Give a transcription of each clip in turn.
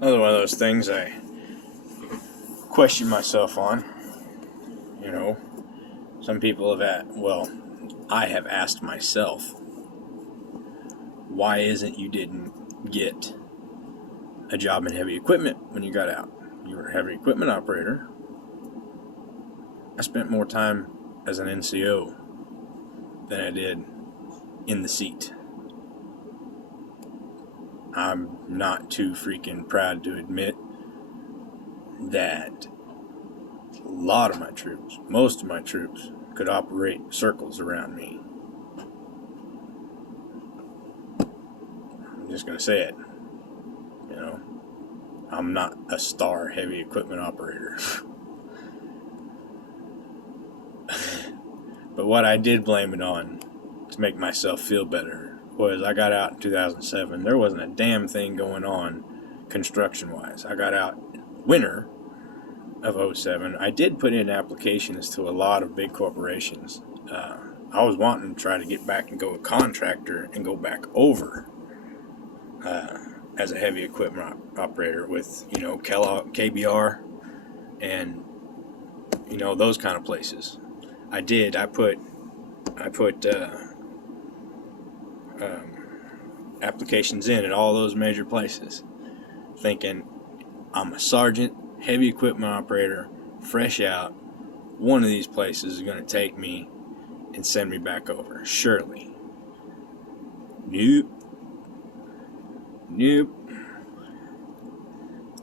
Another one of those things I question myself on. You know, some people I have asked myself, why isn't you didn't get a job in heavy equipment when you got out? You were a heavy equipment operator. I spent more time as an NCO than I did in the seat. I'm not too freaking proud to admit that a lot of my troops, most of my troops, could operate circles around me. I'm just going to say it. You know, I'm not a star heavy equipment operator. But what I did blame it on to make myself feel better was I got out in 2007. There wasn't a damn thing going on construction-wise. I got out winter of 07. I did put in applications to a lot of big corporations. I was wanting to try to get back and go a contractor and go back over as a heavy equipment operator with, Kellogg, KBR, and, those kind of places. I did. I put applications in at all those major places, thinking I'm a sergeant, heavy equipment operator, fresh out. One of these places is going to take me and send me back over. Surely. Nope.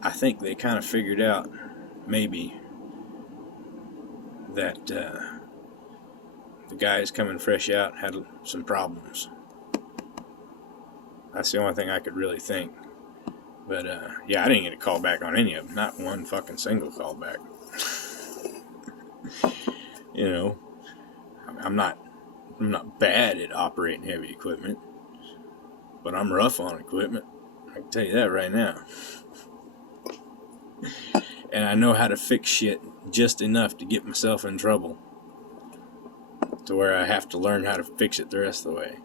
I think they kind of figured out, maybe, that the guys coming fresh out had some problems. That's the only thing I could really think. But yeah, I didn't get a call back on any of them. Not one fucking single call back. I'm not bad at operating heavy equipment, but I'm rough on equipment. I can tell you that right now. And I know how to fix shit just enough to get myself in trouble, to where I have to learn how to fix it the rest of the way.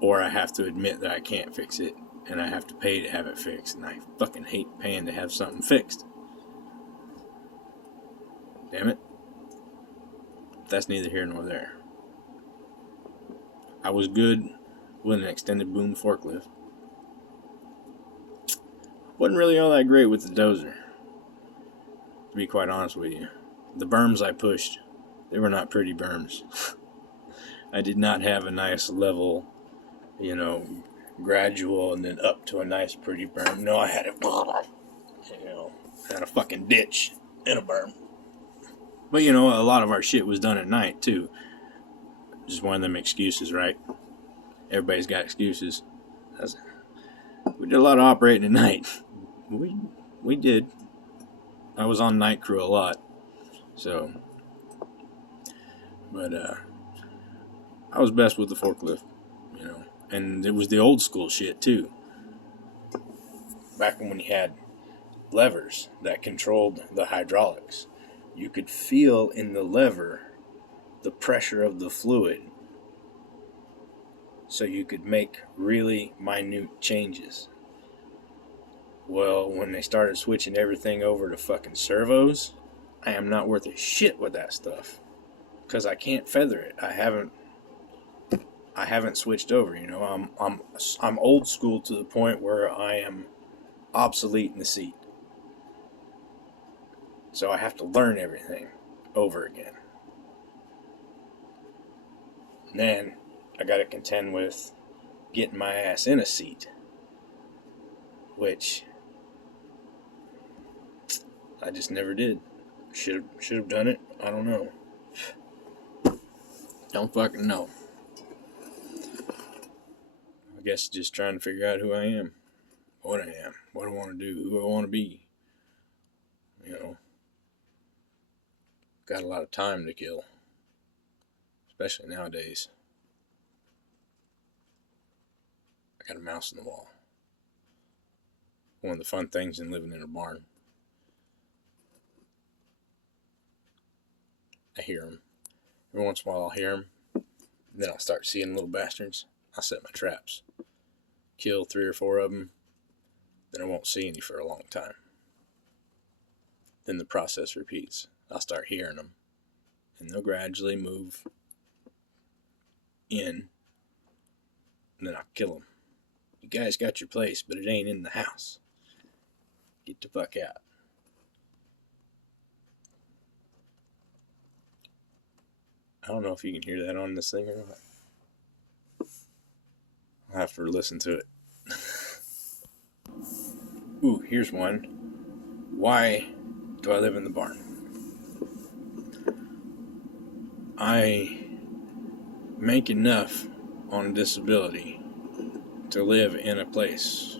Or I have to admit that I can't fix it, and I have to pay to have it fixed. And I fucking hate paying to have something fixed. Damn it. That's neither here nor there. I was good with an extended boom forklift. Wasn't really all that great with the dozer, to be quite honest with you. The berms I pushed, they were not pretty berms. I did not have a nice level, gradual and then up to a nice pretty berm. No, I had it, had a fucking ditch and a berm. But a lot of our shit was done at night too. Just one of them excuses, right? Everybody's got excuses. We did a lot of operating at night. We did. I was on night crew a lot. So, but I was best with the forklift, and it was the old school shit too. Back when you had levers that controlled the hydraulics, you could feel in the lever the pressure of the fluid, so you could make really minute changes. Well, when they started switching everything over to fucking servos, I am not worth a shit with that stuff, because I can't feather it. I haven't switched over. I'm old school to the point where I am obsolete in the seat. So I have to learn everything over again. And then I got to contend with getting my ass in a seat, which I just never did. Should have done it. I don't know. Don't fucking know. I guess just trying to figure out who I am, what I am, what I want to do, who I want to be. Got a lot of time to kill, especially nowadays. I got a mouse in the wall. One of the fun things in living in a barn. I hear them. Every once in a while I'll hear them. Then I'll start seeing little bastards. I'll set my traps. Kill 3 or 4 of them. then I won't see any for a long time. Then the process repeats. I'll start hearing them, and they'll gradually move in, and then I'll kill them. You guys got your place, but it ain't in the house. Get the fuck out. I don't know if you can hear that on this thing or not. I'll have to listen to it. Ooh, here's one. Why do I live in the barn? I make enough on disability to live in a place,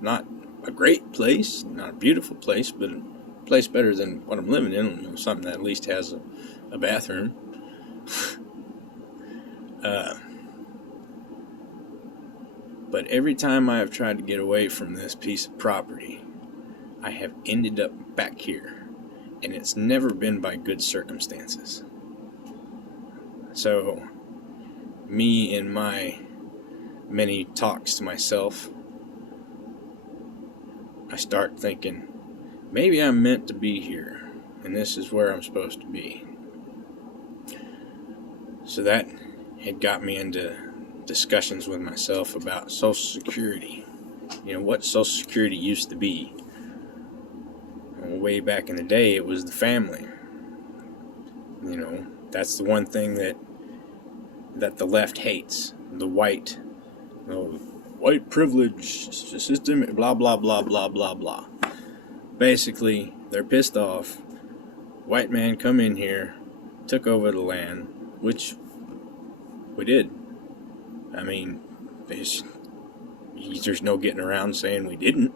not a great place, not a beautiful place, but a place better than what I'm living in, something that at least has a bathroom. But every time I have tried to get away from this piece of property, I have ended up back here, and it's never been by good circumstances. So, me in my many talks to myself, I start thinking, maybe I'm meant to be here, and this is where I'm supposed to be. So that had got me into discussions with myself about Social Security. What Social Security used to be. Way back in the day, it was the family. That's the one thing that the left hates. The white privilege system, blah, blah, blah, blah, blah, blah. Basically, they're pissed off. White man come in here, took over the land, which we did. I mean, there's no getting around saying we didn't.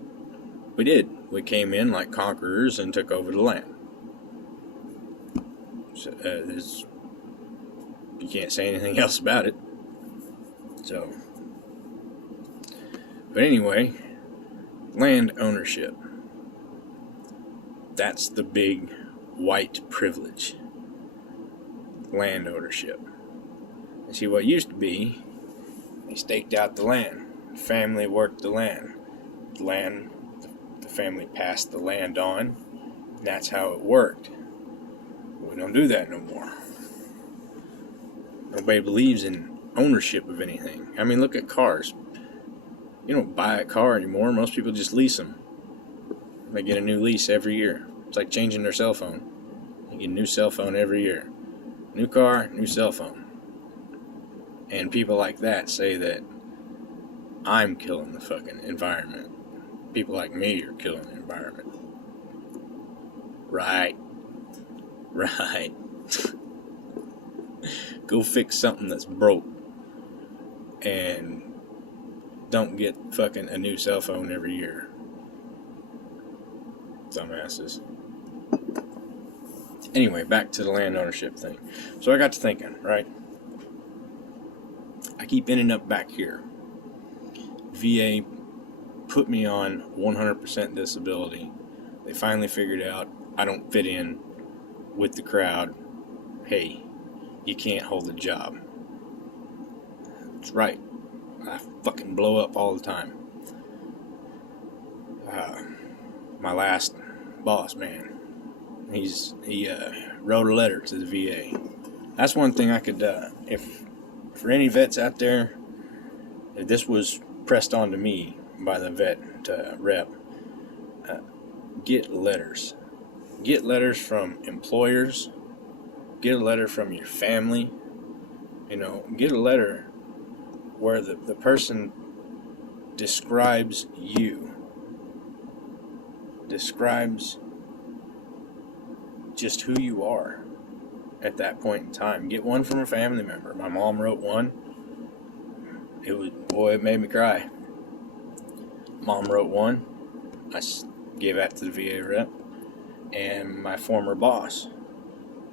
We did. We came in like conquerors and took over the land. So, you can't say anything else about it. So, but anyway, land ownership. That's the big white privilege. Land ownership. And see, what used to be, they staked out the land. Family worked the land. The family passed the land on. That's how it worked. We don't do that no more. Nobody believes in ownership of anything. I mean, look at cars. You don't buy a car anymore. Most people just lease them. They get a new lease every year. It's like changing their cell phone. You get a new cell phone every year. New car, new cell phone. And people like that say that I'm killing the fucking environment. People like me are killing the environment. Right. Go fix something that's broke. And don't get fucking a new cell phone every year. Dumbasses. Anyway, back to the land ownership thing. So I got to thinking, right? I keep ending up back here. VA put me on 100% disability. They finally figured out I don't fit in with the crowd. Hey, you can't hold a job. That's right. I fucking blow up all the time. My last boss, man, he wrote a letter to the VA. That's one thing I could, if for any vets out there, if this was pressed on to me by the vet rep, get letters. Get letters from employers. Get a letter from your family. Get a letter where the person describes you. Describes just who you are at that point in time. Get one from a family member. My mom wrote one. It made me cry. Mom wrote one. I gave that to the VA rep. And my former boss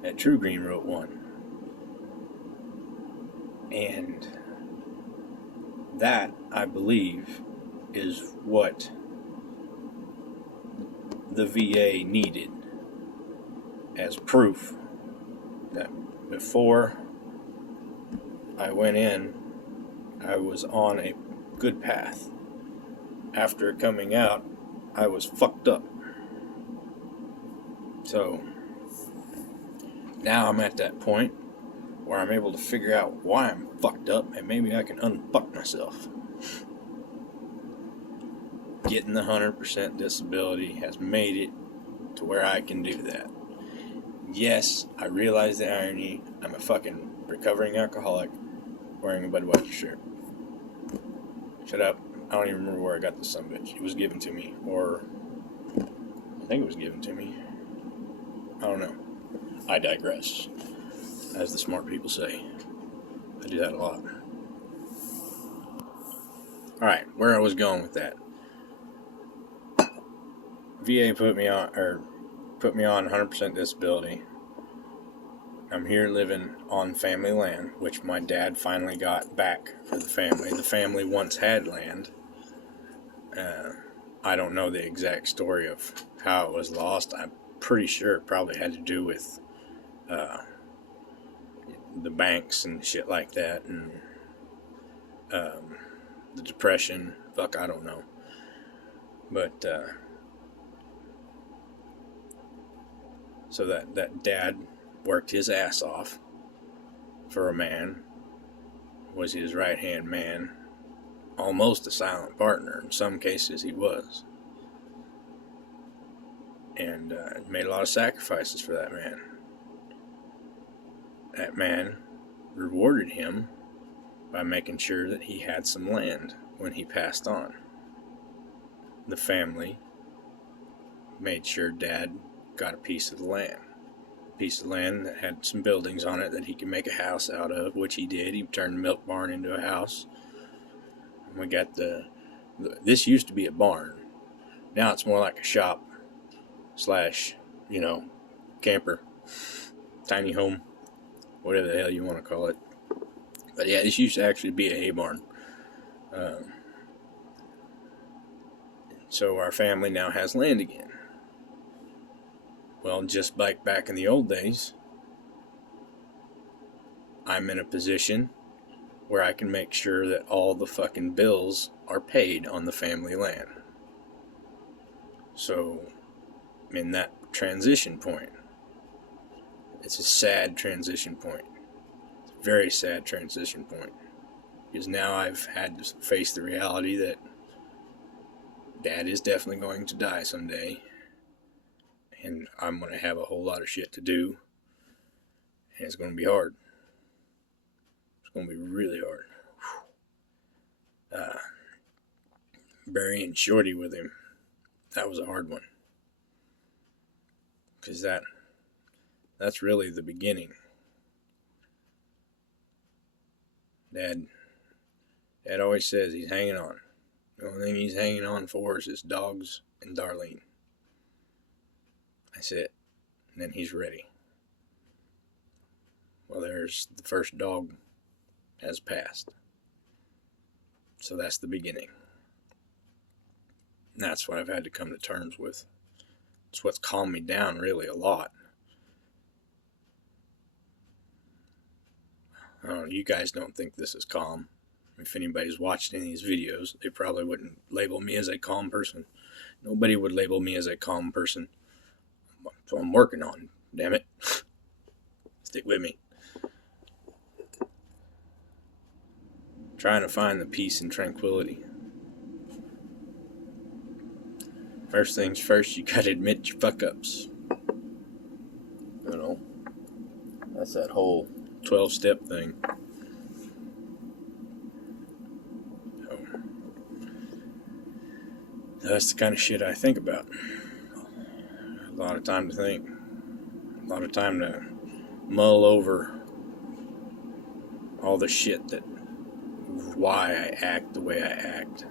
at True Green wrote one. And that, I believe, is what the VA needed as proof that before I went in, I was on a good path. after coming out, I was fucked up. So now I'm at that point where I'm able to figure out why I'm fucked up, and maybe I can unfuck myself. Getting the 100% disability has made it to where I can do that. Yes, I realize the irony. I'm a fucking recovering alcoholic wearing a Budweiser shirt. Shut up. I don't even remember where I got this sumbitch. It was given to me, or I think it was given to me. I don't know. I digress, as the smart people say. I do that a lot. Alright, where I was going with that. VA put me on 100% disability. I'm here living on family land, which my dad finally got back for the family. The family once had land. I don't know the exact story of how it was lost. I'm pretty sure it probably had to do with the banks and shit like that, and the Depression. Fuck, I don't know. But so that dad worked his ass off for a man, was his right-hand man, almost a silent partner. In some cases he was. And made a lot of sacrifices for that man. That man rewarded him by making sure that he had some land when he passed on. The family made sure Dad got a piece of the land. A piece of land that had some buildings on it that he could make a house out of, which he did. He turned the milk barn into a house. And we got this used to be a barn. Now it's more like a shop slash, camper, tiny home, whatever the hell you want to call it. But yeah, this used to actually be a hay barn. So our family now has land again. Well, just like back in the old days, I'm in a position where I can make sure that all the fucking bills are paid on the family land. So, in that transition point, it's a sad transition point. It's a very sad transition point. Because now I've had to face the reality that Dad is definitely going to die someday. And I'm going to have a whole lot of shit to do. And it's going to be hard. It's going to be really hard. Burying Shorty with him, that was a hard one. Because that's really the beginning. Dad always says he's hanging on. The only thing he's hanging on for is his dogs and Darlene. That's it. And then he's ready. Well, there's the first dog has passed. So that's the beginning. And that's what I've had to come to terms with. It's what's calmed me down really a lot. I don't know, you guys don't think this is calm. If anybody's watched any of these videos, they probably wouldn't label me as a calm person. Nobody would label me as a calm person. So I'm working on, damn it. Stick with me. Trying to find the peace and tranquility. First things first, you gotta admit your fuck-ups. That's that whole 12-step thing. So that's the kind of shit I think about. A lot of time to think. A lot of time to mull over all the shit that why I act the way I act.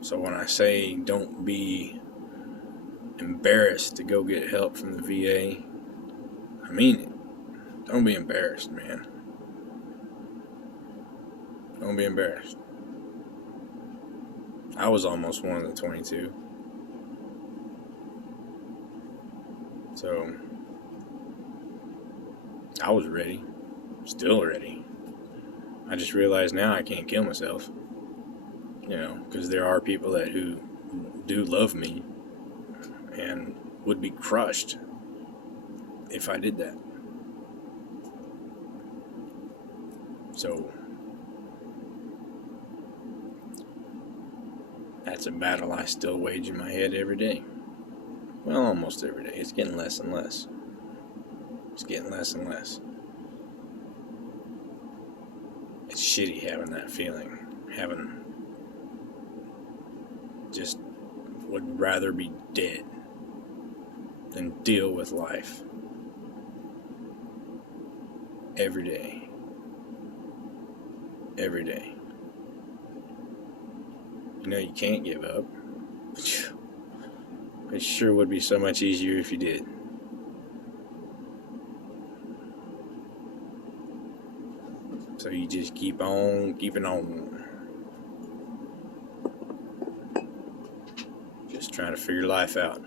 So when I say don't be embarrassed to go get help from the VA, I mean it. Don't be embarrassed, man. Don't be embarrassed. I was almost one of the 22. So I was ready. Still ready. I just realized now I can't kill myself. You know, because there are people that who do love me and would be crushed if I did that. So that's a battle I still wage in my head every day. Well, almost every day. It's getting less and less. It's getting less and less. It's shitty having that feeling. Having just would rather be dead than deal with life every day. Every day. You know you can't give up. It sure would be so much easier if you did. So you just keep on keeping on. Just trying to figure life out.